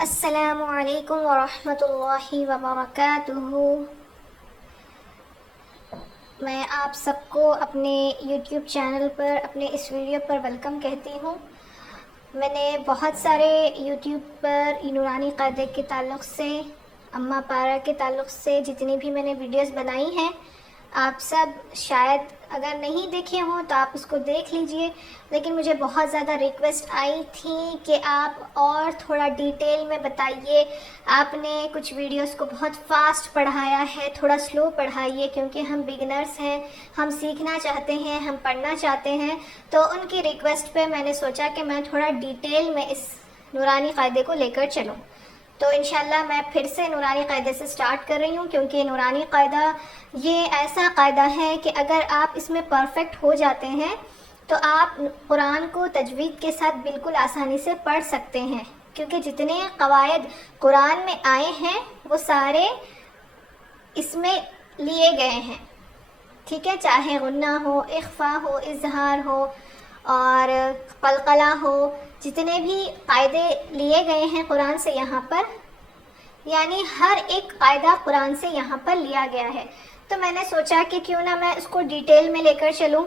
السلام علیکم ورحمۃ اللہ وبرکاتہ۔ میں آپ سب کو اپنے یوٹیوب چینل پر اپنے اس ویڈیو پر ویلکم کہتی ہوں۔ میں نے بہت سارے یوٹیوب پر نورانی قاعدے کے تعلق سے، اماں پارہ کے تعلق سے جتنی بھی میں نے ویڈیوز بنائی ہیں، آپ سب شاید اگر نہیں دیکھے ہوں تو آپ اس کو دیکھ لیجئے، لیکن مجھے بہت زیادہ ریکویسٹ آئی تھی کہ آپ اور تھوڑا ڈیٹیل میں بتائیے۔ آپ نے کچھ ویڈیوز کو بہت فاسٹ پڑھایا ہے، تھوڑا سلو پڑھائیے، کیونکہ ہم بگنرز ہیں، ہم سیکھنا چاہتے ہیں، ہم پڑھنا چاہتے ہیں۔ تو ان کی ریکویسٹ پہ میں نے سوچا کہ میں تھوڑا ڈیٹیل میں اس نورانی قاعدے کو لے کر چلوں۔ تو انشاءاللہ میں پھر سے نورانی قاعدے سے سٹارٹ کر رہی ہوں، کیونکہ نورانی قاعدہ یہ ایسا قاعدہ ہے کہ اگر آپ اس میں پرفیکٹ ہو جاتے ہیں تو آپ قرآن کو تجوید کے ساتھ بالکل آسانی سے پڑھ سکتے ہیں، کیونکہ جتنے قواعد قرآن میں آئے ہیں وہ سارے اس میں لیے گئے ہیں، ٹھیک ہے، چاہے غنہ ہو، اخفا ہو، اظہار ہو اور قلقلہ ہو، جتنے بھی قاعدے لیے گئے ہیں قرآن سے یہاں پر، یعنی ہر ایک قاعدہ قرآن سے یہاں پر لیا گیا ہے۔ تو میں نے سوچا کہ کیوں نہ میں اس کو ڈیٹیل میں لے کر چلوں،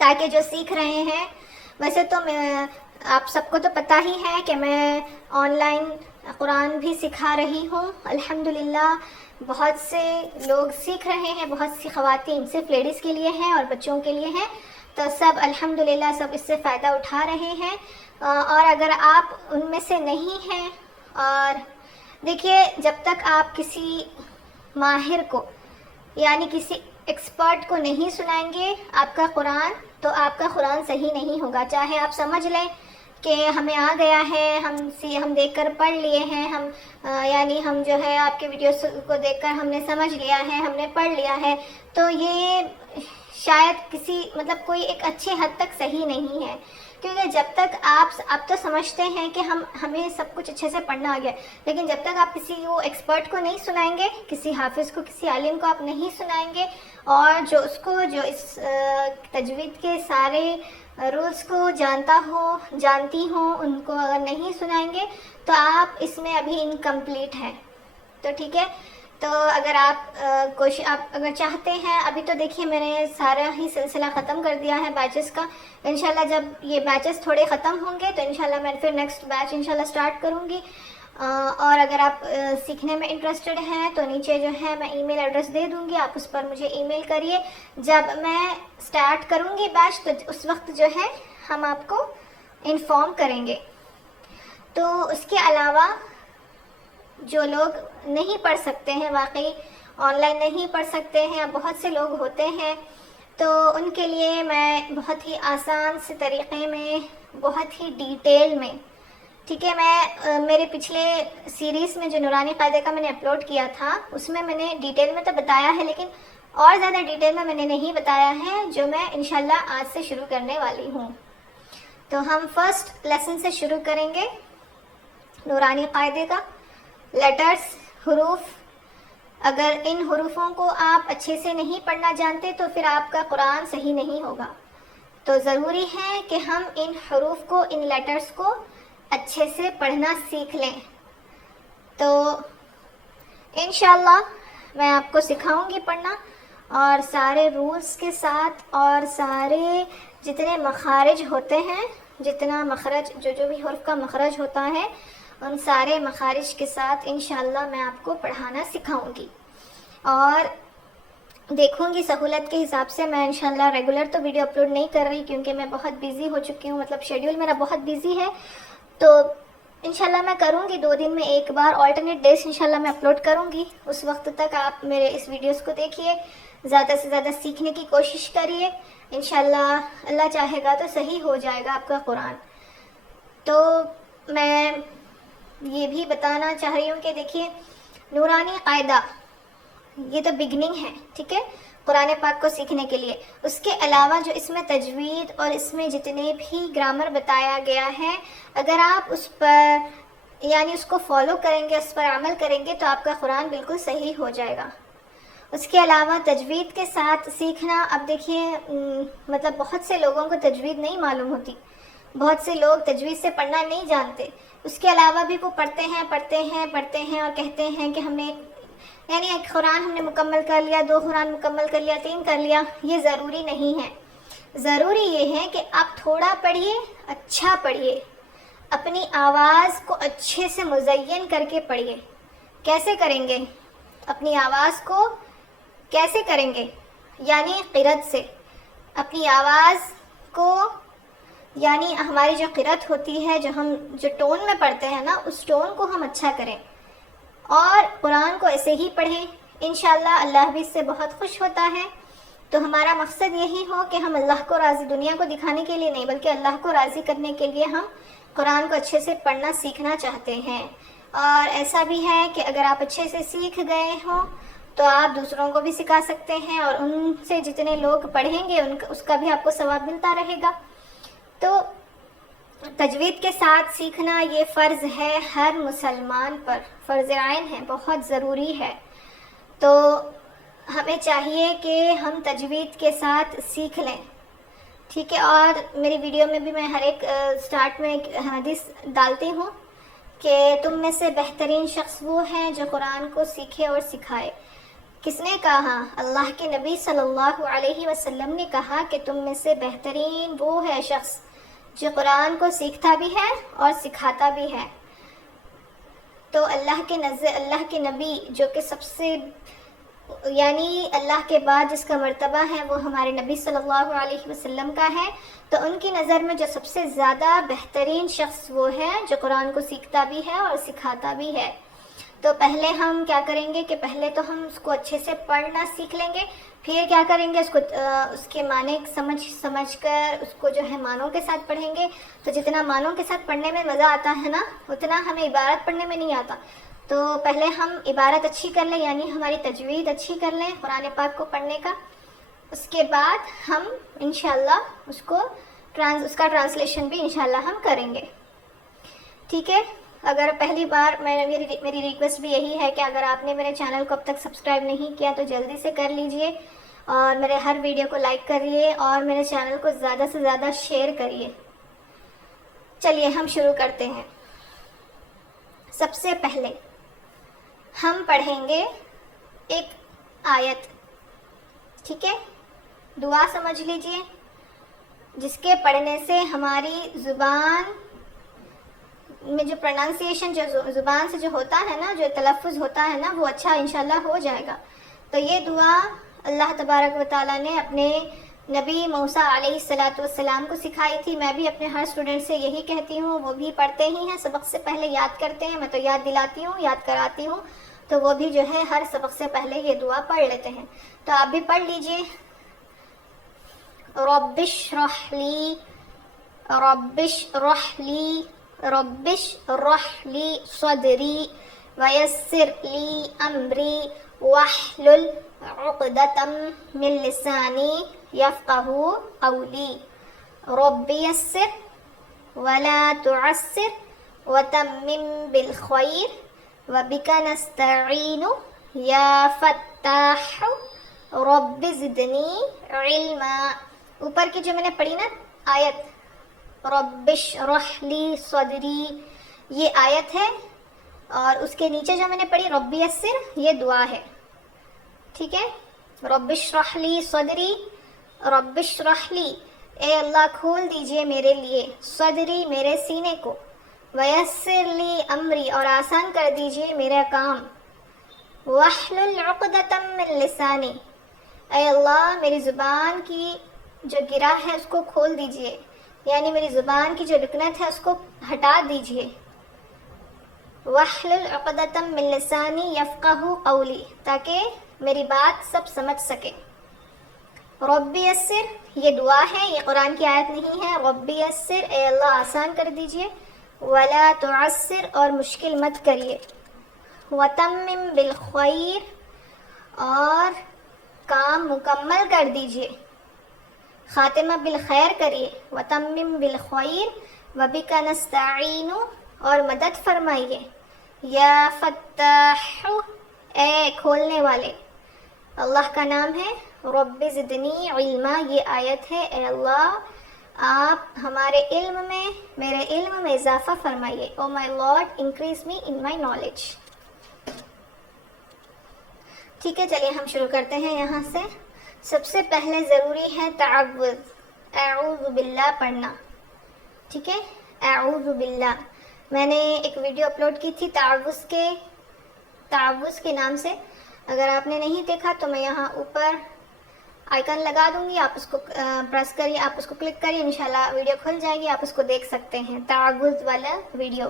تاکہ جو سیکھ رہے ہیں، ویسے تو آپ سب کو تو پتہ ہی ہے کہ میں آن لائن قرآن بھی سکھا رہی ہوں، الحمدللہ بہت سے لوگ سیکھ رہے ہیں، بہت سی خواتین، صرف لیڈیز کے لیے ہیں اور بچوں کے لیے ہیں، تو سب الحمدللہ سب اس سے فائدہ اٹھا رہے ہیں۔ اور اگر آپ ان میں سے نہیں ہیں، اور دیکھیے جب تک آپ کسی ماہر کو یعنی کسی ایکسپرٹ کو نہیں سنائیں گے آپ کا قرآن، تو آپ کا قرآن صحیح نہیں ہوگا، چاہے آپ سمجھ لیں کہ ہمیں آ گیا ہے، ہم دیکھ کر پڑھ لیے ہیں، یعنی ہم جو ہے آپ کے ویڈیوز کو دیکھ کر ہم نے سمجھ لیا ہے، ہم نے پڑھ لیا ہے، تو یہ شاید کوئی ایک اچھے حد تک صحیح نہیں ہے، کیونکہ جب تک آپ تو سمجھتے ہیں کہ ہمیں سب کچھ اچھے سے پڑھنا آ گیا، لیکن جب تک آپ کسی وہ ایکسپرٹ کو نہیں سنائیں گے، کسی حافظ کو، کسی عالم کو آپ نہیں سنائیں گے، اور جو اس تجوید کے سارے رولز کو جانتی ہوں، ان کو اگر نہیں سنائیں گے تو آپ اس میں ابھی انکمپلیٹ ہیں۔ تو ٹھیک ہے، تو اگر آپ اگر چاہتے ہیں، ابھی تو دیکھیے میں نے سارا ہی سلسلہ ختم کر دیا ہے بیچز کا، انشاءاللہ جب یہ بیچز تھوڑے ختم ہوں گے تو انشاءاللہ میں پھر نیکسٹ بیچ انشاءاللہ سٹارٹ کروں گی۔ اور اگر آپ سیکھنے میں انٹرسٹڈ ہیں تو نیچے جو ہے میں ای میل ایڈریس دے دوں گی، آپ اس پر مجھے ای میل کریے، جب میں سٹارٹ کروں گی بیچ تو اس وقت جو ہے ہم آپ کو انفارم کریں گے۔ تو اس کے علاوہ جو لوگ نہیں پڑھ سکتے ہیں، واقعی آن لائن نہیں پڑھ سکتے ہیں، بہت سے لوگ ہوتے ہیں، تو ان کے لیے میں بہت ہی آسان سے طریقے میں، بہت ہی ڈیٹیل میں، ٹھیک ہے، میں میرے پچھلے سیریز میں جو نورانی قاعدے کا میں نے اپلوڈ کیا تھا اس میں نے ڈیٹیل میں تو بتایا ہے، لیکن اور زیادہ ڈیٹیل میں نے نہیں بتایا ہے، جو میں انشاءاللہ آج سے شروع کرنے والی ہوں۔ تو ہم فرسٹ لیسن سے شروع کریں گے نورانی قاعدے کا۔ لیٹرز، حروف، اگر ان حروفوں کو آپ اچھے سے نہیں پڑھنا جانتے تو پھر آپ کا قرآن صحیح نہیں ہوگا، تو ضروری ہے کہ ہم ان حروف کو، ان لیٹرز کو اچھے سے پڑھنا سیکھ لیں۔ تو انشاءاللہ میں آپ کو سکھاؤں گی پڑھنا، اور سارے رولز کے ساتھ، اور سارے جتنے مخارج ہوتے ہیں، جتنا مخرج جو بھی حرف کا مخرج ہوتا ہے، ان سارے مخارج کے ساتھ انشاءاللہ میں آپ کو پڑھانا سکھاؤں گی، اور دیکھوں گی سہولت کے حساب سے۔ میں انشاءاللہ ریگولر تو ویڈیو اپلوڈ نہیں کر رہی، کیونکہ میں بہت بیزی ہو چکی ہوں، مطلب شیڈیول میرا بہت بیزی ہے، تو انشاءاللہ میں کروں گی 2 دن میں ایک بار، آلٹرنیٹ ڈیز انشاءاللہ میں اپلوڈ کروں گی۔ اس وقت تک آپ میرے اس ویڈیوز کو دیکھیے، زیادہ سے زیادہ سیکھنے کی کوشش کریے، انشاءاللہ اللہ چاہے گا تو صحیح ہو جائے گا آپ کا قرآن۔ تو میں یہ بھی بتانا چاہ رہی ہوں کہ دیکھیے نورانی قاعدہ یہ تو بگننگ ہے، ٹھیک ہے، قرآن پاک کو سیکھنے کے لیے۔ اس کے علاوہ جو اس میں تجوید اور اس میں جتنے بھی گرامر بتایا گیا ہے، اگر آپ اس پر یعنی اس کو فالو کریں گے، اس پر عمل کریں گے تو آپ کا قرآن بالکل صحیح ہو جائے گا۔ اس کے علاوہ تجوید کے ساتھ سیکھنا، اب دیکھیے بہت سے لوگوں کو تجوید نہیں معلوم ہوتی، بہت سے لوگ تجوید سے پڑھنا نہیں جانتے، اس کے علاوہ بھی وہ پڑھتے ہیں اور کہتے ہیں کہ ہم نے یعنی ایک قرآن ہم نے مکمل کر لیا، 2 قرآن مکمل کر لیا، 3 کر لیا. یہ ضروری نہیں ہے. ضروری یہ ہے کہ آپ تھوڑا پڑھیے، اچھا پڑھیے، اپنی آواز کو اچھے سے مزین کر کے پڑھیے. کیسے کریں گے؟ اپنی آواز کو کیسے کریں گے؟ یعنی قرأت سے. اپنی آواز کو یعنی ہماری جو قرأت ہوتی ہے، جو ٹون میں پڑھتے ہیں نا، اس ٹون کو ہم اچھا کریں اور قرآن کو ایسے ہی پڑھیں. انشاءاللہ اللہ بھی اس سے بہت خوش ہوتا ہے. تو ہمارا مقصد یہی ہو کہ ہم اللہ کو راضی، دنیا کو دکھانے کے لیے نہیں بلکہ اللہ کو راضی کرنے کے لیے ہم قرآن کو اچھے سے پڑھنا سیکھنا چاہتے ہیں. اور ایسا بھی ہے کہ اگر آپ اچھے سے سیکھ گئے ہوں تو آپ دوسروں کو بھی سکھا سکتے ہیں، اور ان سے جتنے لوگ پڑھیں گے اس کا بھی آپ کو ثواب ملتا رہے گا. تو تجوید کے ساتھ سیکھنا یہ فرض ہے ہر مسلمان پر، فرض عین ہے، بہت ضروری ہے. تو ہمیں چاہیے کہ ہم تجوید کے ساتھ سیکھ لیں. ٹھیک ہے. اور میری ویڈیو میں بھی میں ہر ایک سٹارٹ میں ایک حدیث ڈالتی ہوں کہ تم میں سے بہترین شخص وہ ہیں جو قرآن کو سیکھے اور سکھائے. کس نے کہا؟ اللہ کے نبی صلی اللہ علیہ وسلم نے کہا کہ تم میں سے بہترین وہ ہے شخص جو قرآن کو سیکھتا بھی ہے اور سکھاتا بھی ہے. تو اللہ کے نبی جو کہ سب سے یعنی اللہ کے بعد جس کا مرتبہ ہے وہ ہمارے نبی صلی اللہ علیہ وسلم کا ہے. تو ان کی نظر میں جو سب سے زیادہ بہترین شخص وہ ہے جو قرآن کو سیکھتا بھی ہے اور سکھاتا بھی ہے. تو پہلے ہم کیا کریں گے کہ پہلے تو ہم اس کو اچھے سے پڑھنا سیکھ لیں گے. پھر کیا کریں گے؟ اس کے معنی سمجھ کر اس کو جو ہے معنوں کے ساتھ پڑھیں گے. تو جتنا معنوں کے ساتھ پڑھنے میں مزہ آتا ہے نا، اتنا ہمیں عبارت پڑھنے میں نہیں آتا. تو پہلے ہم عبارت اچھی کر لیں، یعنی ہماری تجوید اچھی کر لیں قرآن پاک کو پڑھنے کا. اس کے بعد ہم انشاءاللہ اس کا ٹرانسلیشن بھی انشاءاللہ ہم کریں گے. ٹھیک ہے. اگر پہلی بار میری ریکویسٹ بھی یہی ہے کہ اگر آپ نے میرے چینل کو اب تک سبسکرائب نہیں کیا تو جلدی سے کر لیجئے، اور میرے ہر ویڈیو کو لائک کریے اور میرے چینل کو زیادہ سے زیادہ شیئر کریے. چلیے ہم شروع کرتے ہیں. سب سے پہلے ہم پڑھیں گے ایک آیت. ٹھیک ہے. دعا سمجھ لیجئے جس کے پڑھنے سے ہماری زبان میں جو پروننسیشن جو زبان سے جو ہوتا ہے نا، جو تلفظ ہوتا ہے نا، وہ اچھا انشاءاللہ ہو جائے گا. تو یہ دعا اللہ تبارک و تعالیٰ نے اپنے نبی موسیٰ علیہ السلام کو سکھائی تھی. میں بھی اپنے ہر اسٹوڈنٹ سے یہی کہتی ہوں، وہ بھی پڑھتے ہی ہیں، سبق سے پہلے یاد کرتے ہیں. میں تو یاد دلاتی ہوں، یاد کراتی ہوں، تو وہ بھی جو ہے ہر سبق سے پہلے یہ دعا پڑھ لیتے ہیں. تو آپ بھی پڑھ لیجئے. رب اشرح لی رب اشرح لی رب اشرح لی صدری ویسر لی امری واحلل عقدۃ من لسانی یفقہوا قولی. رب یسر ولا تعسر وتمم بالخیر وبک نستعین یا فتاح رب زدنی علما. اوپر کی جو میں نے پڑھی نا آیت، رب اشرح لی صدری، یہ آیت ہے، اور اس کے نیچے جو میں نے پڑھی رب یسر، یہ دعا ہے. ٹھیک ہے. رب اشرح لی صدری، رب اشرح لی، اے اللہ کھول دیجئے میرے لیے، صدری میرے سینے کو، ویسر لی امری، اور آسان کر دیجئے میرا کام، واحلل عقدۃ من لسانی، اے اللہ میری زبان کی جو گرہ ہے اس کو کھول دیجئے، یعنی میری زبان کی جو لکنت ہے اس کو ہٹا دیجئے. واحلل عقدۃ من لسانی یفقہوا قولی، تاکہ میری بات سب سمجھ سکے. رب یسر، یہ دعا ہے، یہ قرآن کی آیت نہیں ہے. رب یسر، اے اللہ آسان کر دیجئے، ولا تعسر، اور مشکل مت کریے، وتمم بالخیر، اور کام مکمل کر دیجئے، خاتمہ بالخیر کریے. وتمم بالخیر وبک نستعین، اور مدد فرمائیے. یا فتاح، اے کھولنے والے. اللہ کا نام ہے. رب زدنی علما، یہ آیت ہے، اے اللہ آپ ہمارے علم میں، میرے علم میں اضافہ فرمائیے. O my lord increase me in my knowledge. ٹھیک ہے، چلیے ہم شروع کرتے ہیں یہاں سے. سب سے پہلے ضروری ہے تعوذ، اعوذ باللہ پڑھنا. ٹھیک ہے، اعوذ باللہ. میں نے ایک ویڈیو اپلوڈ کی تھی تعوذ کے نام سے. اگر آپ نے نہیں دیکھا تو میں یہاں اوپر آئیکن لگا دوں گی، آپ اس کو پریس کریے، آپ اس کو کلک کریے، انشاءاللہ ویڈیو کھل جائے گی، آپ اس کو دیکھ سکتے ہیں، تعوذ والا ویڈیو.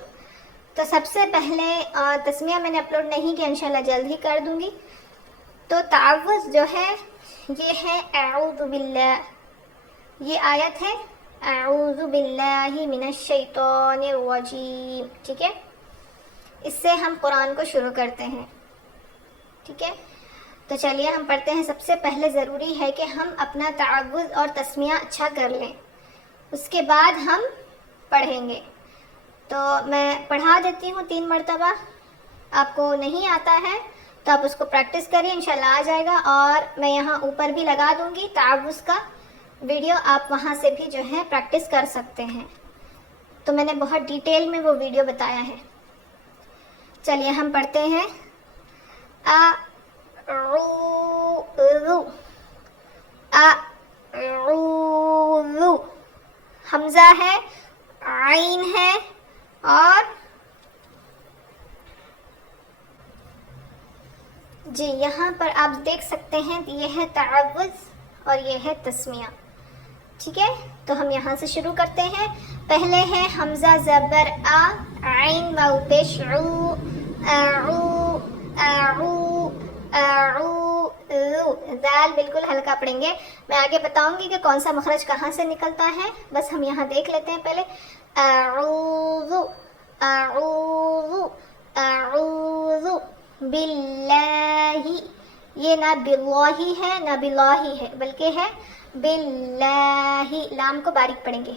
تو سب سے پہلے تسمیہ میں نے اپلوڈ نہیں کیا، انشاءاللہ جلد ہی کر دوں گی. تو تعوذ جو ہے یہ ہے اعوذ باللہ. یہ آیت ہے اعوذ باللہ من الشیطان الرجیم. ٹھیک ہے، اس سے ہم قرآن کو شروع کرتے ہیں. ٹھیک ہے، تو چلیے ہم پڑھتے ہیں. سب سے پہلے ضروری ہے کہ ہم اپنا تعوذ اور تسمیہ اچھا کر لیں، اس کے بعد ہم پڑھیں گے. تو میں پڑھا دیتی ہوں 3 مرتبہ. آپ کو نہیں آتا ہے تو آپ اس کو پریکٹس کریے، انشاءاللہ آ جائے گا. اور میں یہاں اوپر بھی لگا دوں گی تعوذ کا ویڈیو، آپ وہاں سے بھی جو ہے پریکٹس کر سکتے ہیں. تو میں نے بہت ڈیٹیل میں وہ ویڈیو بتایا ہے. چلیے ہم پڑھتے ہیں. اعوذ، حمزہ ہے، عین ہے، اور جی یہاں پر آپ دیکھ سکتے ہیں یہ ہے تعوذ اور یہ ہے تسمیہ. ٹھیک ہے، تو ہم یہاں سے شروع کرتے ہیں. پہلے ہے حمزہ زبر آ، عین واو پیش عو، اعو اعو اعو. دال بالکل ہلکا پڑھیں گے. میں آگے بتاؤں گی کہ کون سا مخرج کہاں سے نکلتا ہے، بس ہم یہاں دیکھ لیتے ہیں پہلے. اعوذ اعوذ اعوذ باللہ. یہ نہ باللہ ہے نہ باللہ ہے بلکہ ہے باللہ. لام کو باریک پڑھیں گے.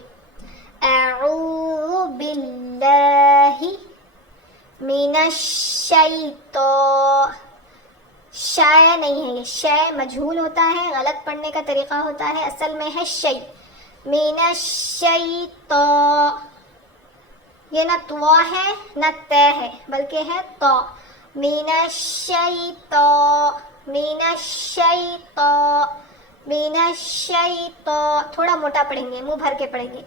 اعوذ باللہ من الشیطان. شے نہیں ہے، یہ شے مجہول ہوتا ہے، غلط پڑھنے کا طریقہ ہوتا ہے، اصل میں ہے شی. من الشیطان. یہ نہ طوا ہے نہ تے ہے بلکہ ہے طا. من الشیطان من الشیطان من الشیطان. تھوڑا موٹا پڑھیں گے، منہ بھر کے پڑھیں گے.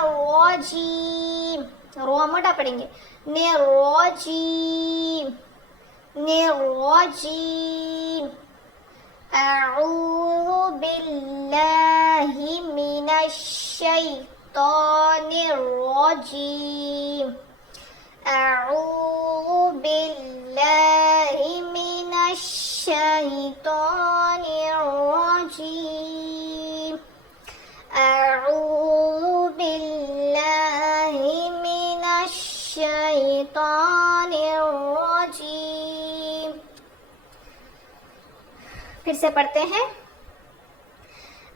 الرجیم، رو موٹا پڑھیں گے. الرجیم الرجیم. اعوذ باللہ من الشیطان الرجیم. اعوذ باللہ من الشیطان الرجیم. اعوذ باللہ من الشیطان الرجیم. پھر سے پڑھتے ہیں.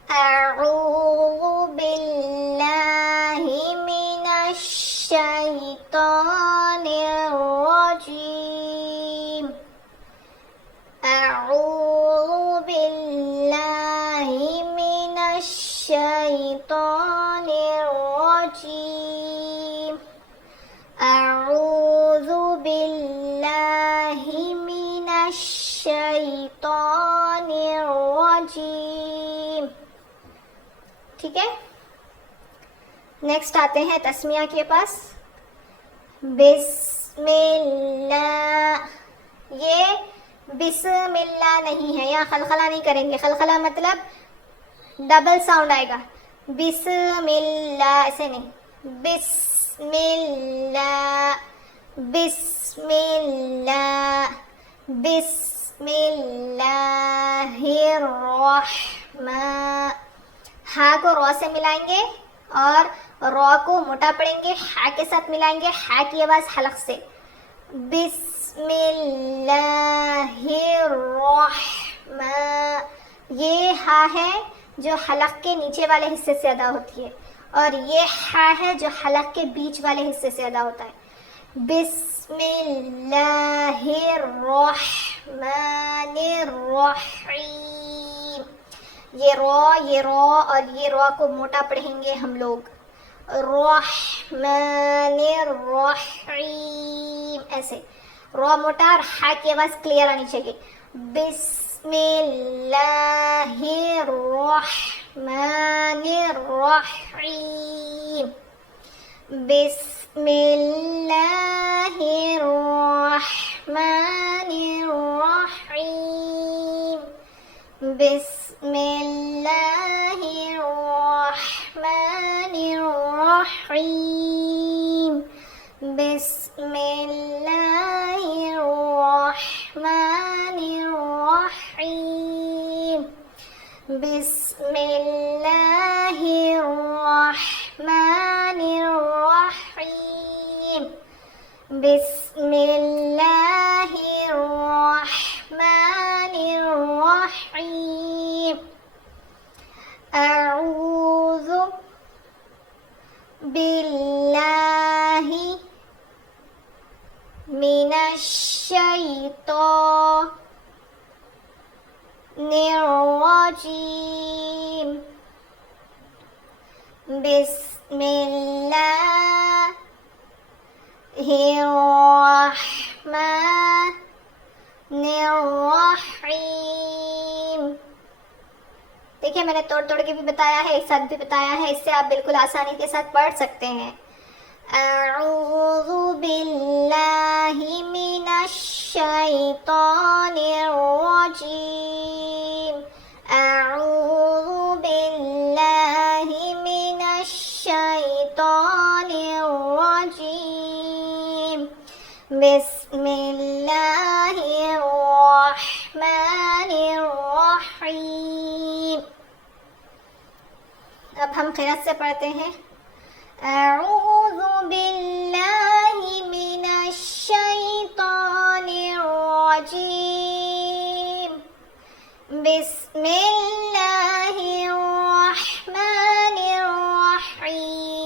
اعوذ باللہ من الشیطان الرجیم. اعوذ باللہ من الشیطان الرجیم. اعوذ باللہ من الشیطان الرجیم. ٹھیک ہے، نیکسٹ آتے ہیں تسمیہ کے پاس. بسم اللہ. یہ بسم اللہ نہیں ہے، یہاں خلخلہ نہیں کریں گے. خلخلہ مطلب ڈبل ساؤنڈ آئے گا. بسم اللہ ایسے نہیں. بسم اللہ بسم اللہ بسم اللہ الرحمن. ہا کو رو سے ملائیں گے اور رو کو موٹا پڑھیں گے، ہا کے ساتھ ملائیں گے، ہا کی آواز حلق سے. بسم اللہ الرحمن. یہ ہا ہے جو حلق کے نیچے والے حصے سے ادا ہوتی ہے، اور یہ ہا ہے جو حلق کے بیچ والے حصے سے ادا ہوتا ہے. بسم اللہ الرحمن الرحیم. یہ رو اور یہ رو کو موٹا پڑھیں گے ہم لوگ. رحمن الرحیم ایسے رو موٹا اور ہا کی آواز کلیئر آنی چاہیے. بسم اللہ الرحمن الرحیم. بسم اللہ الرحمن الرحیم. بسم اللہ الرحمن الرحیم. بسم اللہ الرحمن الرحیم. بسم اللہ الرحمن الرحیم. بسم اللہ الرحمن الرحیم. اعوذ باللہ من الشیطان الرجیم. بسم اللہ الرحمن الرحیم. دیکھیں میں نے توڑ توڑ کے بھی بتایا ہے، ایک ساتھ بھی بتایا ہے، اس سے آپ بالکل آسانی کے ساتھ پڑھ سکتے ہیں. اعوذ باللہ من الشیطان الرجیم. اعوذ باللہ من الشیطان الرجیم. بسم اللہ الرحمن الرحیم. اب ہم قرأت سے پڑھتے ہیں. اعوذ باللہ من الشیطان الرجیم. بسم اللہ الرحمن الرحیم.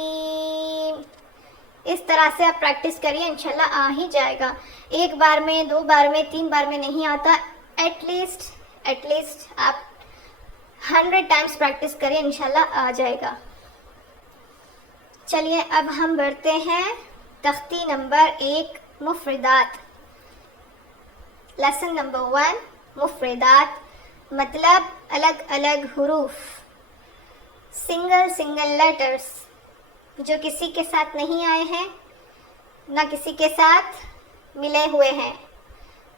اس طرح سے آپ پریکٹس کریے، انشاءاللہ آ ہی جائے گا. ایک بار میں، دو بار میں، تین بار میں نہیں آتا. ایٹ لیسٹ آپ 100 ٹائمز پریکٹس کریں، انشاءاللہ آ جائے گا. چلیے اب ہم بڑھتے ہیں تختی نمبر 1 مفردات. لیسن نمبر 1 مفردات مطلب الگ الگ حروف، سنگل لیٹرز جو کسی کے ساتھ نہیں آئے ہیں نہ کسی کے ساتھ ملے ہوئے ہیں.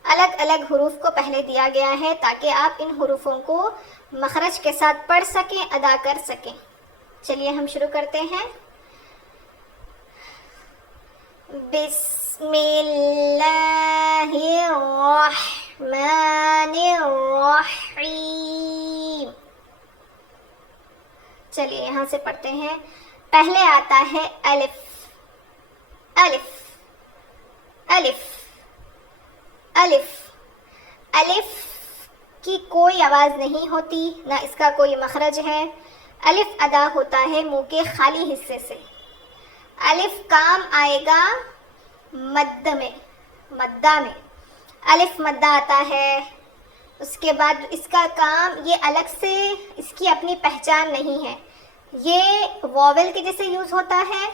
الگ الگ حروف کو پہلے دیا گیا ہے تاکہ آپ ان حروفوں کو مخرج کے ساتھ پڑھ سکیں، ادا کر سکیں. چلیے ہم شروع کرتے ہیں. بسم اللہ الرحمن الرحیم. چلیے یہاں سے پڑھتے ہیں. پہلے آتا ہے الف. الف الف الف. الف کی کوئی آواز نہیں ہوتی، نہ اس کا کوئی مخرج ہے. الف ادا ہوتا ہے منہ کے خالی حصے سے. الف کام آئے گا مدہ میں. الف مدہ آتا ہے. اس کے بعد اس کا کام یہ الگ سے، اس کی اپنی پہچان نہیں ہے. یہ واول کے جیسے یوز ہوتا ہے،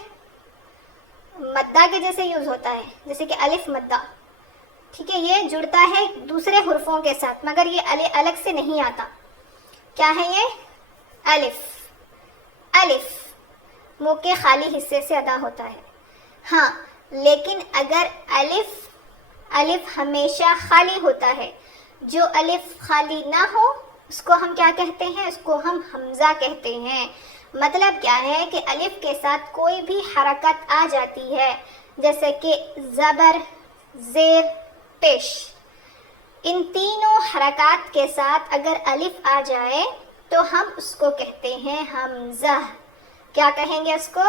مدہ کے جیسے یوز ہوتا ہے، جیسے کہ الف مدہ. ٹھیک ہے، یہ جڑتا ہے دوسرے حرفوں کے ساتھ مگر یہ الگ سے نہیں آتا. کیا ہے یہ؟ الف. الف منہ کے خالی حصے سے ادا ہوتا ہے. ہاں لیکن اگر الف ہمیشہ خالی ہوتا ہے، جو الف خالی نہ ہو اس کو ہم کیا کہتے ہیں؟ اس کو ہم حمزہ کہتے ہیں. مطلب کیا ہے کہ الف کے ساتھ کوئی بھی حرکت آ جاتی ہے، جیسے کہ زبر، زیر، پیش. ان تینوں حرکات کے ساتھ اگر الف آ جائے تو ہم اس کو کہتے ہیں حمزہ. کیا کہیں گے اس کو؟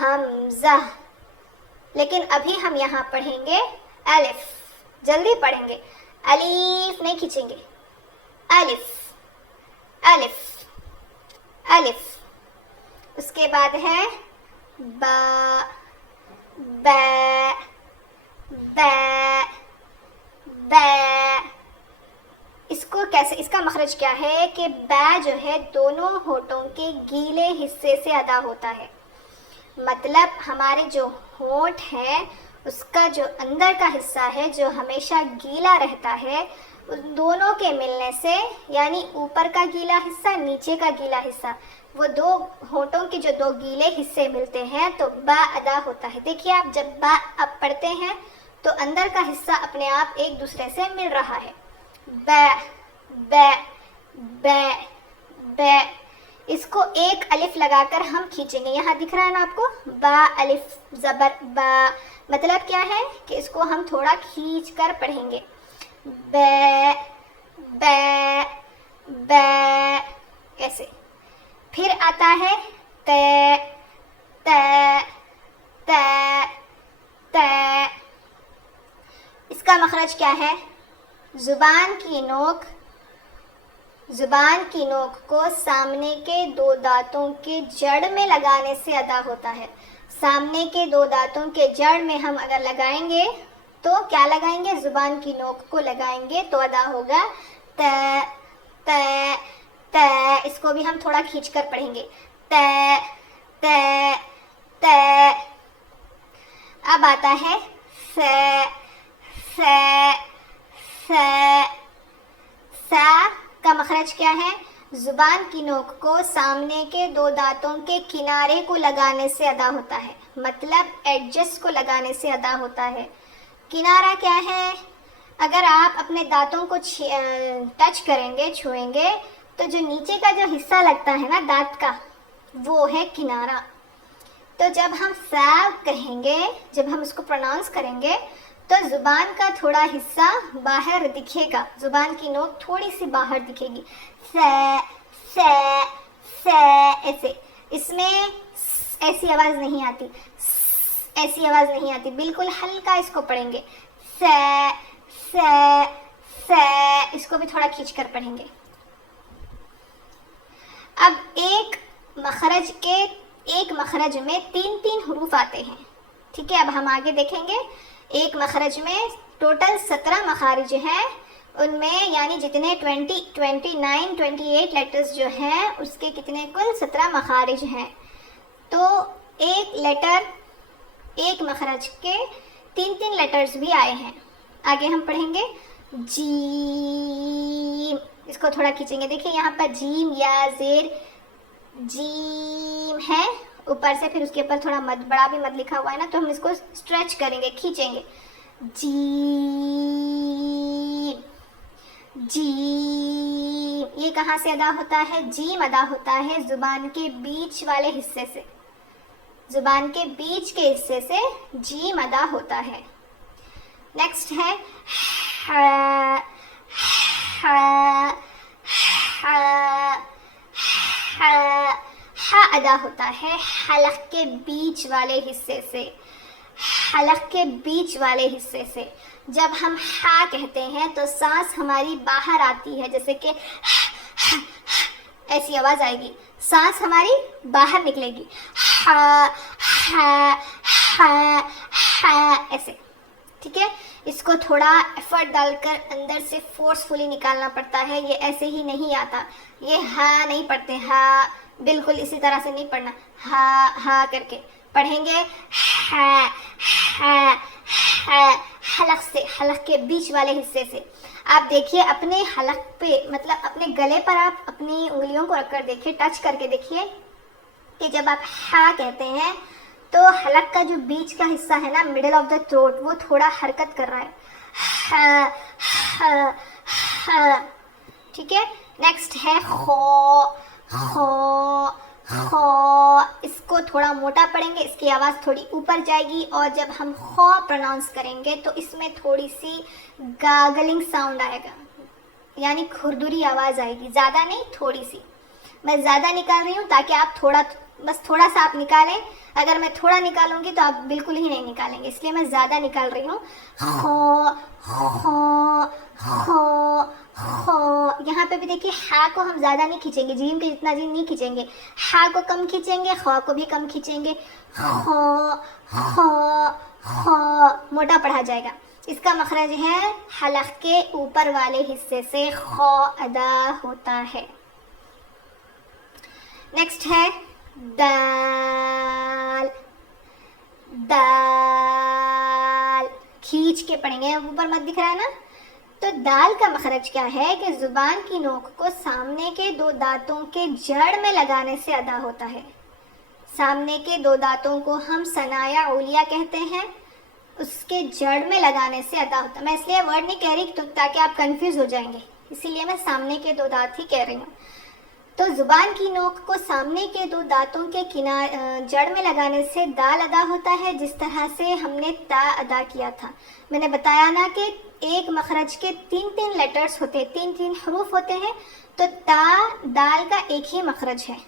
حمزہ. لیکن ابھی ہم یہاں پڑھیں گے الف. جلدی پڑھیں گے، الف نہیں کھینچیں گے. الف الف الف. اس کے بعد ہے با. با با با. اس کو کیسے، اس کا مخرج کیا ہے کہ با جو ہے دونوں ہونٹوں کے گیلے حصے سے ادا ہوتا ہے. مطلب ہمارے جو ہونٹ ہے اس کا جو اندر کا حصہ ہے جو ہمیشہ گیلا رہتا ہے, ان دونوں کے ملنے سے, یعنی اوپر کا گیلا حصہ نیچے کا گیلا حصہ, وہ دو ہونٹوں کے جو دو گیلے حصے ملتے ہیں تو با ادا ہوتا ہے. دیکھیے آپ جب با آپ پڑھتے ہیں تو اندر کا حصہ اپنے آپ ایک دوسرے سے مل رہا ہے. با با با با. اس کو ایک الف لگا کر ہم کھینچیں گے. یہاں دکھ رہا ہے نا آپ کو, با الف زبر با. مطلب کیا ہے کہ اس کو ہم تھوڑا کھینچ کر پڑھیں گے. با با با ایسے. پھر آتا ہے ت ت ت ت. اس کا مخرج کیا ہے؟ زبان کی نوک کو سامنے کے دو دانتوں کے جڑ میں لگانے سے ادا ہوتا ہے. سامنے کے دو دانتوں کے جڑ میں ہم اگر لگائیں گے تو کیا لگائیں گے؟ زبان کی نوک کو لگائیں گے تو ادا ہوگا ت ت ت. اس کو بھی ہم تھوڑا کھینچ کر پڑھیں گے. ت ت ت. اب آتا ہے س س س. س کا مخرج کیا ہے؟ زبان کی نوک کو سامنے کے دو دانتوں کے کنارے کو لگانے سے ادا ہوتا ہے. مطلب ایڈجسٹ کو لگانے سے ادا ہوتا ہے. کنارہ کیا ہے؟ اگر آپ اپنے دانتوں کو ٹچ کریں گے, چھوئیں گے, تو جو نیچے کا جو حصہ لگتا ہے نا دانت کا, وہ ہے کنارہ. تو جب ہم سا کہیں گے, جب ہم اس کو پروناؤنس کریں گے تو زبان کا تھوڑا حصہ باہر دکھے گا, زبان کی نوک تھوڑی سی باہر دکھے گی. س س س ایسے. اس میں ایسی آواز نہیں آتی, ایسی آواز نہیں آتی, بالکل ہلکا اس کو پڑھیں گے. س س س. اس کو بھی تھوڑا کھینچ کر پڑھیں گے. اب ایک مخرج میں 3 حروف آتے ہیں. ٹھیک ہے, اب ہم آگے دیکھیں گے. ایک مخرج میں ٹوٹل 17 مخارج ہیں. ان میں یعنی جتنے 28 لیٹرز جو ہیں اس کے کتنے کل 17 مخارج ہیں. تو ایک مخرج کے 3 لیٹرز بھی آئے ہیں. آگے ہم پڑھیں گے جیم. اس کو تھوڑا کھینچیں گے. دیکھیں یہاں پر جیم یا زیر جیم ہے اوپر سے, پھر اس کے اوپر تھوڑا مد, بڑا بھی مد لکھا ہوا ہے نا, تو ہم اس کو اسٹریچ کریں گے, کھینچیں گے. جیم جیم. یہ کہاں سے ادا ہوتا ہے؟ جیم ادا ہوتا ہے زبان کے بیچ والے حصے سے. زبان کے بیچ کے حصے سے جیم ادا ہوتا ہے. نیکسٹ ہے ادا ہوتا ہے حلق کے بیچ والے حصے سے. حلق کے بیچ والے حصے سے جب ہم ہا کہتے ہیں تو سانس ہماری باہر آتی ہے, جیسے کہ ایسی آواز آئے گی, سانس ہماری باہر نکلے گی. ہا ہا ہا ہا ایسے. ٹھیک ہے, اس کو تھوڑا ایفرٹ ڈال کر اندر سے فورسفلی نکالنا پڑتا ہے. یہ ایسے ہی نہیں آتا, یہ ہا نہیں پڑھتے, ہا بالکل اسی طرح سے نہیں پڑھنا. ہا ہا کر کے پڑھیں گے. ہا ہا ہا. حلق سے, حلق کے بیچ والے حصے سے. آپ دیکھیے اپنے حلق پہ, مطلب اپنے گلے پر آپ اپنی انگلیوں کو رکھ کر دیکھیے, ٹچ کر کے دیکھیے کہ جب آپ ہا کہتے ہیں تو حلق کا جو بیچ کا حصہ ہے نا, مڈل آف دا تھروٹ, وہ تھوڑا حرکت کر رہا ہے. ہا ہا ہا. ٹھیک ہے. نیکسٹ ہے خو خو خو. اس کو تھوڑا موٹا پڑھیں گے, اس کی آواز تھوڑی اوپر جائے گی, اور جب ہم خو پروناؤنس کریں گے تو اس میں تھوڑی سی گاگلنگ ساؤنڈ آئے گا, یعنی کھردری آواز آئے گی, زیادہ نہیں تھوڑی سی. میں زیادہ نکال رہی ہوں تاکہ آپ بس تھوڑا سا آپ نکالیں. اگر میں تھوڑا نکالوں گی تو آپ بالکل ہی نہیں نکالیں گے, اس لیے میں زیادہ نکال رہی ہوں. خو خو خو خو. یہاں پہ بھی دیکھیے ہا کو ہم زیادہ نہیں کھینچیں گے, جیم کے جتنا جیم نہیں کھینچیں گے, ہا کو کم کھینچیں گے, خو کو بھی کم کھینچیں گے. خو خو خو موٹا پڑھا جائے گا. اس کا مخرج ہے حلق کے اوپر والے حصے سے خو ادا ہوتا ہے. نیکسٹ ہے دال. دال کھینچ کے پڑھیں گے, اوپر مت دکھ رہا ہے نا. تو دال کا مخرج کیا ہے کہ زبان کی نوک کو سامنے کے 2 دانتوں کے جڑ میں لگانے سے ادا ہوتا ہے. سامنے کے 2 دانتوں کو ہم ثنایا علیہ کہتے ہیں, اس کے جڑ میں لگانے سے ادا ہوتا ہے. میں اس لیے ورڈ نہیں کہہ رہی تاکہ آپ کنفیوز ہو جائیں گے, اسی لیے میں سامنے کے 2 دانت ہی کہہ رہی ہوں. تو زبان کی نوک کو سامنے کے 2 دانتوں کے جڑ میں لگانے سے دال ادا ہوتا ہے, جس طرح سے ہم نے تا ادا کیا تھا. میں نے بتایا نا کہ ایک مخرج کے 3 لیٹرز ہوتے, 3 حروف ہوتے ہیں. تو تا دال کا ایک ہی مخرج ہے.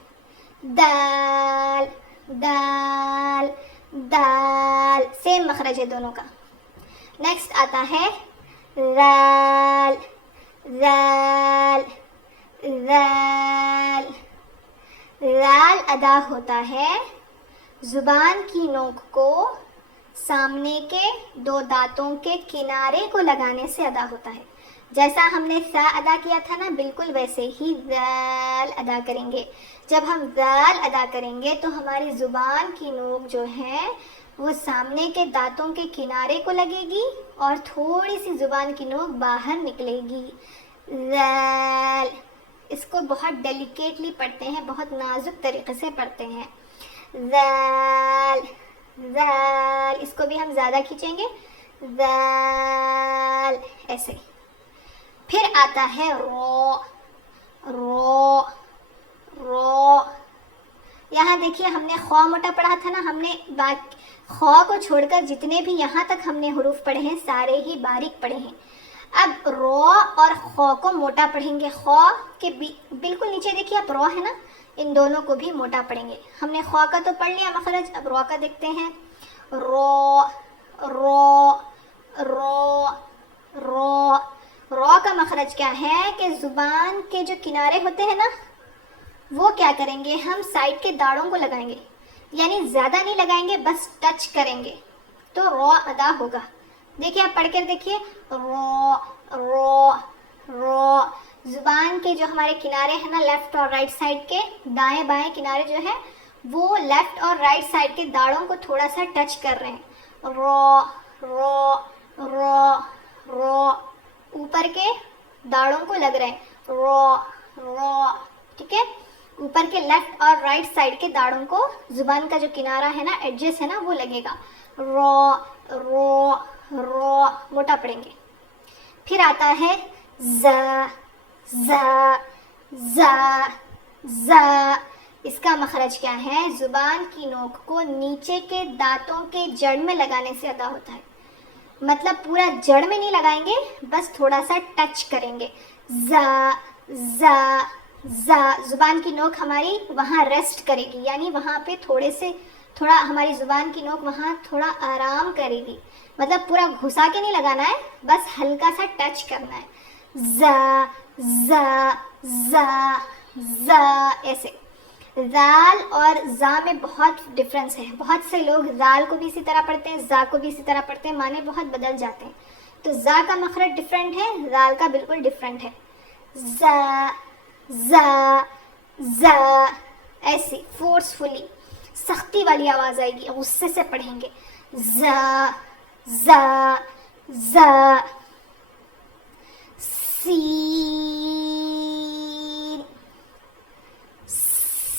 دال دال دال سیم مخرج ہے دونوں کا. نیکسٹ آتا ہے رال. رال رال رال ادا ہوتا ہے زبان کی نوک کو سامنے کے 2 دانتوں کے کنارے کو لگانے سے ادا ہوتا ہے. جیسا ہم نے سا ادا کیا تھا نا, بالکل ویسے ہی ذال ادا کریں گے. جب ہم ذال ادا کریں گے تو ہماری زبان کی نوک جو ہے وہ سامنے کے دانتوں کے کنارے کو لگے گی اور تھوڑی سی زبان کی نوک باہر نکلے گی. ذال اس کو بہت ڈیلیکیٹلی پڑھتے ہیں, بہت نازک طریقے سے پڑھتے ہیں. ذال ذال اس کو بھی ہم زیادہ کھینچیں گے. ذال ایسے. پھر آتا ہے رو. رو رو یہاں دیکھیے ہم نے خوا موٹا پڑھا تھا نا, ہم نے خوا کو چھوڑ کر جتنے بھی یہاں تک ہم نے حروف پڑھے ہیں سارے ہی باریک پڑھے ہیں. اب رو اور خوا کو موٹا پڑھیں گے. خوا کے بالکل نیچے دیکھیے اب رو ہے نا, ان دونوں کو بھی موٹا پڑھیں گے. ہم نے خوا کا تو پڑھ لیا مخرج, اب رو کا دیکھتے ہیں. رو رو رو رو رو کا مخرج کیا ہے کہ زبان کے جو کنارے ہوتے ہیں نا وہ کیا کریں گے, ہم سائڈ کے داڑوں کو لگائیں گے, یعنی زیادہ نہیں لگائیں گے, بس ٹچ کریں گے تو رو ادا ہوگا. دیکھیے آپ پڑھ کر دیکھیے. رو رو رو زبان کے جو ہمارے کنارے ہیں نا لیفٹ اور رائٹ سائڈ کے, دائیں بائیں کنارے جو ہے وہ لیفٹ اور رائٹ سائڈ کے داڑوں کو تھوڑا سا ٹچ کر رہے ہیں. رو رو رو رو اوپر کے داڑوں کو لگ رہے ہیں. رو رو ٹھیک ہے, اوپر کے لیفٹ اور رائٹ سائڈ کے داڑوں کو زبان کا جو کنارہ ہے نا, ایڈجز ہے نا, وہ لگے گا. رو رو رو موٹا پڑھیں گے. پھر آتا ہے زا. زا زا زا اس کا مخرج کیا ہے, زبان کی نوک کو نیچے کے دانتوں کے جڑ میں لگانے سے ادا ہوتا ہے. مطلب پورا جڑ میں نہیں لگائیں گے, بس تھوڑا سا ٹچ کریں گے. زا زا زا زبان کی نوک ہماری وہاں ریسٹ کرے گی, یعنی وہاں پہ تھوڑا ہماری زبان کی نوک وہاں تھوڑا آرام کرے گی. مطلب پورا گھسا کے نہیں لگانا ہے, بس ہلکا سا ٹچ کرنا ہے. زا زا زا زا ایسے. زال اور زا میں بہت ڈفرنس ہے. بہت سے لوگ زال کو بھی اسی طرح پڑھتے ہیں, زا کو بھی اسی طرح پڑھتے ہیں, معنی بہت بدل جاتے ہیں. تو زا کا مخرج ڈفرنٹ ہے, زال کا بالکل ڈفرنٹ ہے. زا زا زا ایسی فورسفلی سختی والی آواز آئے گی, غصے سے پڑھیں گے. زا زا زا. سین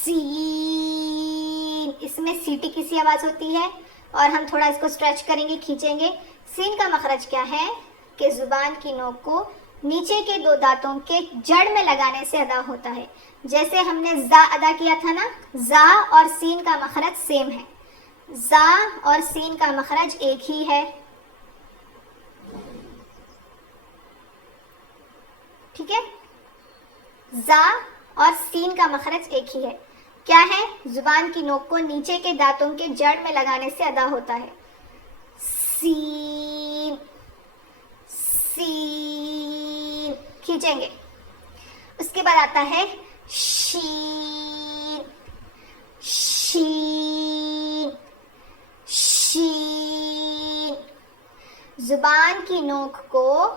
سین اس میں سیٹی کی سی آواز ہوتی ہے اور ہم تھوڑا اس کو اسٹریچ کریں گے, کھینچیں گے. سین کا مخرج کیا ہے کہ زبان کی نوک کو نیچے کے 2 دانتوں کے جڑ میں لگانے سے ادا ہوتا ہے. جیسے ہم نے زا ادا کیا تھا نا, زا اور سین کا مخرج سیم ہے. زا اور سین کا مخرج ایک ہی ہے. ٹھیک ہے, زا اور سین کا مخرج ایک ہی ہے. کیا ہے, زبان کی نوک کو نیچے کے دانتوں کے جڑ میں لگانے سے ادا ہوتا ہے. سین سین کھینچیں گے. اس کے بعد آتا ہے شین. شین شین زبان کی نوک کو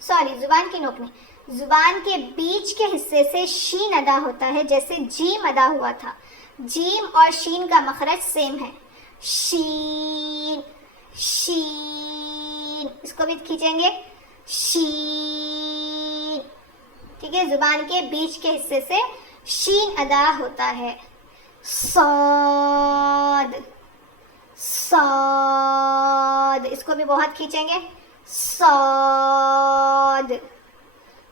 زبان کی نوک نہیں، زبان کے بیچ کے حصے سے شین ادا ہوتا ہے، جیسے جیم ادا ہوا تھا. جیم اور شین کا مخرج سیم ہے. شین شین، اس کو بھی کھینچیں گے. شین، ٹھیک ہے. زبان کے بیچ کے حصے سے شین ادا ہوتا ہے. صاد صاد، اس کو بھی بہت کھینچیں گے. صاد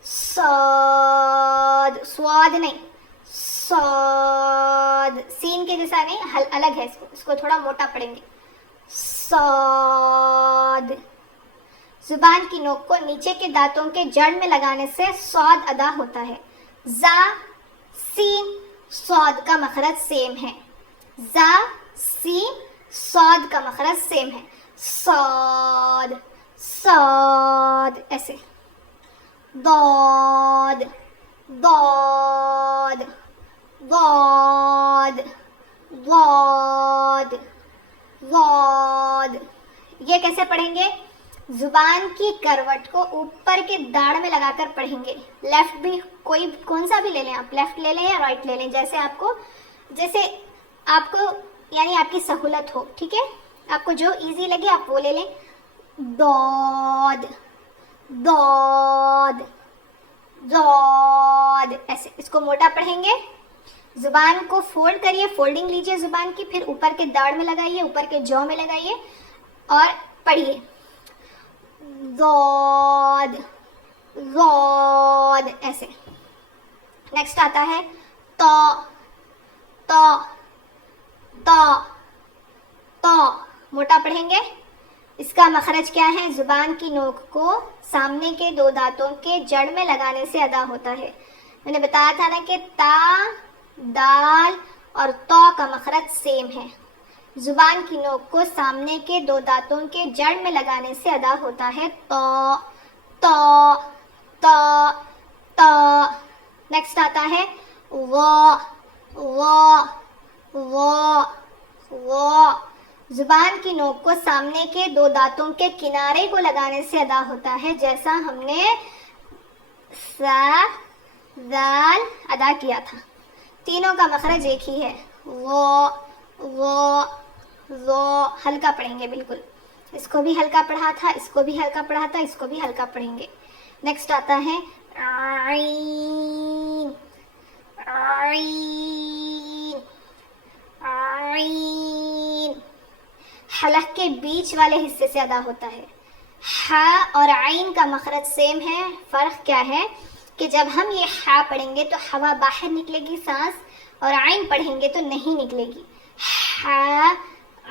صاد، سواد نہیں، صاد. سین کے جیسا نہیں، الگ ہے. اس کو تھوڑا موٹا پڑھیں گے. صاد. زبان کی نوک کو نیچے کے دانتوں کے جڑ میں لگانے سے صاد ادا ہوتا ہے. زا سین صاد کا مخرج سیم ہے. زا سین صاد کا مخرج سیم ہے. صاد صاد، ایسے. ضاد ضاد ضاد ضاد ضاد. یہ کیسے پڑھیں گے؟ زبان کی کروٹ کو اوپر کے داڑ میں لگا کر پڑھیں گے. لیفٹ بھی کون سا بھی لے لیں آپ، لیفٹ لے لیں یا رائٹ لے لیں، جیسے آپ کو یعنی آپ کی سہولت ہو. ٹھیک ہے، آپ کو جو ایزی لگے آپ وہ لے لیں. ضاد ضاد ضاد، ایسے. اس کو موٹا پڑھیں گے. زبان کو فولڈ کریے، فولڈنگ لیجئے زبان کی، پھر اوپر کے داڑ میں لگائیے، اوپر کے جو میں لگائیے اور پڑھیے. ضاد ضاد، ایسے. نیکسٹ آتا ہے تا تا تا تا. موٹا پڑھیں گے. اس کا مخرج کیا ہے؟ زبان کی نوک کو سامنے کے دو دانتوں کے جڑ میں لگانے سے ادا ہوتا ہے. میں نے بتایا تھا نا کہ تا، دال اور تا کا مخرج سیم ہے. زبان کی نوک کو سامنے کے دو دانتوں کے جڑ میں لگانے سے ادا ہوتا ہے تا تا تا تا. نیکسٹ آتا ہے وا وا وا وا. زبان کی نوک کو سامنے کے دو دانتوں کے کنارے کو لگانے سے ادا ہوتا ہے، جیسا ہم نے سا زال ادا کیا تھا. تینوں کا مخرج ایک ہی ہے. وہ وہ وہ، ہلکا پڑھیں گے بالکل. اس کو بھی ہلکا پڑھا تھا، اس کو بھی ہلکا پڑھا تھا، اس کو بھی ہلکا پڑھیں گے. نیکسٹ آتا ہے عین عین عین. حلق کے بیچ والے حصے سے ادا ہوتا ہے. ہا اور عین کا مخرج سیم ہے. فرق کیا ہے کہ جب ہم یہ ہا پڑھیں گے تو ہوا باہر نکلے گی سانس، اور عین پڑھیں گے تو نہیں نکلے گی. ہا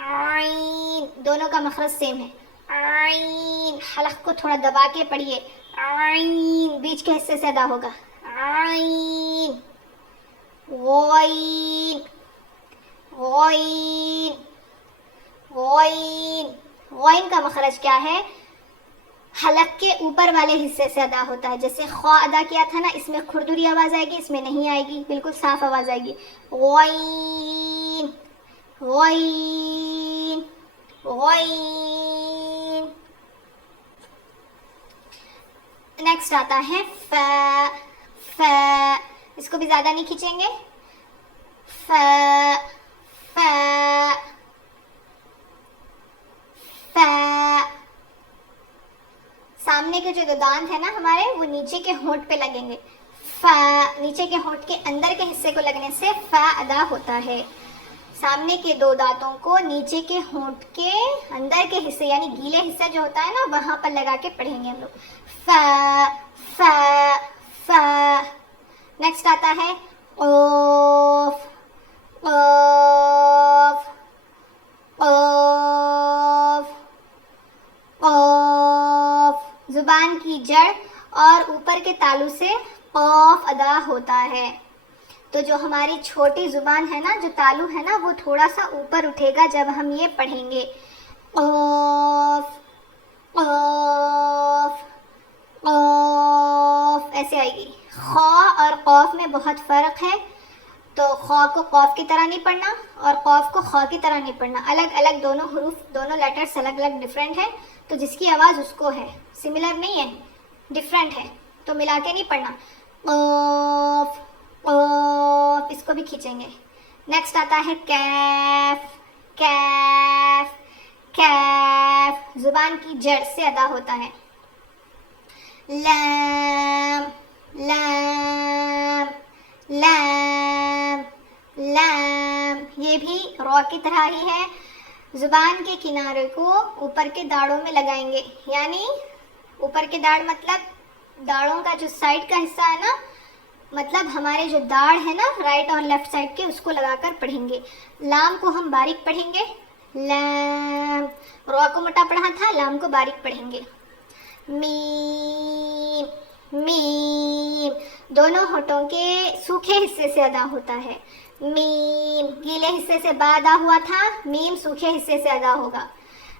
عین، دونوں کا مخرج سیم ہے. عین، حلق کو تھوڑا دبا کے پڑھیے. عین، بیچ کے حصے سے ادا ہوگا. عین. غین غین غین. غین کا مخرج کیا ہے؟ حلق کے اوپر والے حصے سے ادا ہوتا ہے. جیسے خوا ادا کیا تھا نا، اس میں کھردری آواز آئے گی، اس میں نہیں آئے گی، بالکل صاف آواز آئے گی. غین غین غین. نیکسٹ آتا ہے فا فا. اس کو بھی زیادہ نہیں کھینچیں گے. فا فا فا. سامنے کے جو دو دانت ہیں نا ہمارے، وہ نیچے کے ہونٹ پہ لگیں گے. فا، نیچے کے ہونٹ کے اندر کے حصے کو لگنے سے فا ادا ہوتا ہے. سامنے کے دو دانتوں کو نیچے کے ہونٹ کے اندر کے حصے یعنی گیلے حصہ جو ہوتا ہے نا، وہاں پر لگا کے پڑھیں گے ہم لوگ. فا فا فا. نیکسٹ آتا ہے قوف قوف قوف قوف. زبان کی جڑ اور اوپر کے تالو سے قوف ادا ہوتا ہے. تو جو ہماری چھوٹی زبان ہے نا، جو تالو ہے نا، وہ تھوڑا سا اوپر اٹھے گا جب ہم یہ پڑھیں گے. قوف قوف قوف، ایسے آئے گی. خا اور قوف میں بہت فرق ہے، تو خا کو قوف کی طرح نہیں پڑھنا اور قوف کو خو کی طرح نہیں پڑھنا، الگ الگ دونوں حروف، دونوں لیٹرز الگ الگ ڈفرینٹ ہے، تو جس کی آواز اس کو ہے، سملر نہیں ہے، ڈفرینٹ ہے، تو ملا کے نہیں پڑھنا. قوف قوف، اس کو بھی کھینچیں گے. نیکسٹ آتا ہے کیف. کیف کیف زبان کی جڑ سے ادا ہوتا ہے. لام لام لام لام، یہ بھی رو کی طرح ہی ہے. زبان کے کنارے کو اوپر کے داڑوں میں لگائیں گے، یعنی اوپر کے داڑ مطلب داڑوں کا جو سائڈ کا حصہ ہے نا، مطلب ہمارے جو داڑ ہے نا رائٹ اور لیفٹ سائڈ کے، اس کو لگا کر پڑھیں گے. لام کو ہم باریک پڑھیں گے، لام. رو کو موٹا پڑھا تھا، لام کو باریک پڑھیں گے. میم میم، دونوں ہونٹوں کے سوکھے حصے سے ادا ہوتا ہے. میم، گیلے حصے سے با ادا ہوا تھا، میم سوکھے حصے سے ادا ہوگا.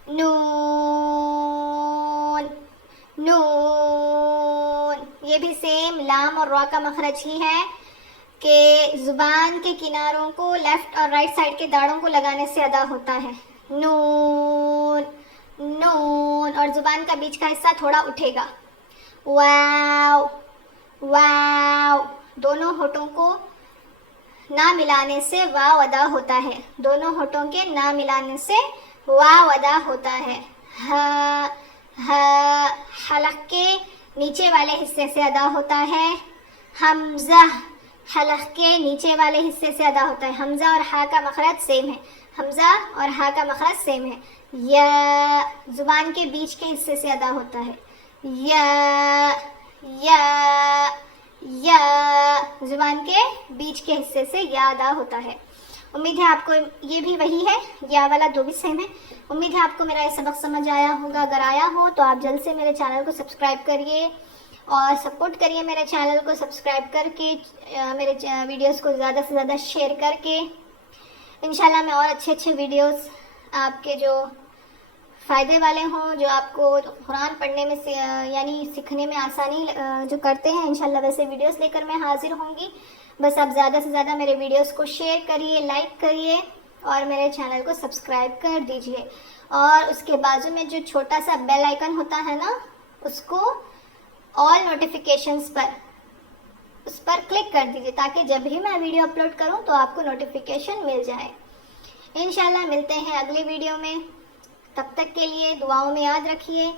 نون نون، یہ بھی سیم لام اور را کا مخرج ہی ہے کہ زبان کے کناروں کو لیفٹ اور رائٹ سائڈ کے داڑوں کو لگانے سے ادا ہوتا ہے. نون نون، اور زبان کا بیچ کا حصہ تھوڑا اٹھے گا. واو واو، دونوں ہونٹوں کو نہ ملانے سے واو ادا ہوتا ہے، دونوں ہونٹوں کے نہ ملانے سے واو ادا ہوتا ہے. ہا ہا، حلق کے نیچے والے حصے سے ادا ہوتا ہے. حمزہ، حلق کے نیچے والے حصے سے ادا ہوتا ہے. حمزہ اور ہا کا مخرج سیم ہے، حمزہ اور ہا کا مخرج سیم ہے. یا، زبان کے بیچ کے حصے سے ادا ہوتا ہے. یا یا یا، زبان کے بیچ کے حصے سے یا ادا ہوتا ہے. امید ہے آپ کو یہ بھی وہی ہے، یا والا دو بھی سیم ہے. امید ہے آپ کو میرا یہ سبق سمجھ آیا ہوگا. اگر آیا ہو تو آپ جلد سے میرے چینل کو سبسکرائب کریے اور سپورٹ کریے میرے چینل کو سبسکرائب کر کے، میرے ویڈیوز کو زیادہ سے زیادہ شیئر کر کے. انشاءاللہ میں اور اچھے اچھے ویڈیوز آپ کے جو فائدے والے ہوں، جو آپ کو قرآن پڑھنے میں یعنی سیکھنے میں آسانی جو کرتے ہیں، انشاءاللہ ویسے ویڈیوز لے کر میں حاضر ہوں گی. بس آپ زیادہ سے زیادہ میرے ویڈیوز کو شیئر کریے، لائک کریے اور میرے چینل کو سبسکرائب کر دیجئے. اور اس کے بازو میں جو چھوٹا سا بیل آئیکن ہوتا ہے نا، اس کو آل نوٹیفیکیشنز پر، اس پر کلک کر دیجئے تاکہ جب بھی میں ویڈیو اپلوڈ کروں تو آپ کو نوٹیفیکیشن مل جائے. انشاءاللہ ملتے ہیں اگلی ویڈیو میں. تب تک کے لیے دعاؤں میں یاد رکھیے،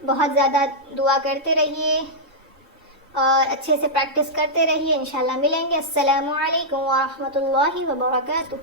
بہت زیادہ دعا کرتے رہیے اور اچھے سے پریکٹس کرتے رہیے. انشاءاللہ ملیں گے. السلام علیکم ورحمۃ اللہ وبرکاتہ.